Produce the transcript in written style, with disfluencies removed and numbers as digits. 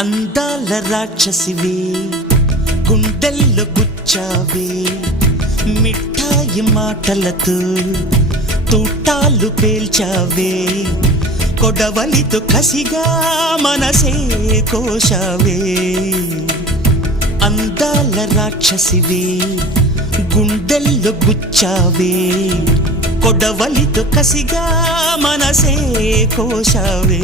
అందాల రాక్షసివే గుండెల్లో గుచ్చావే మిఠాయి మాటలతో తూటాలు పేల్చావే కొడవలితో కసిగా మనసే కోశావే అందాల రాక్షసివే గుండెల్లో గుచ్చావే కొడవలితో కసిగా మనసే కోశావే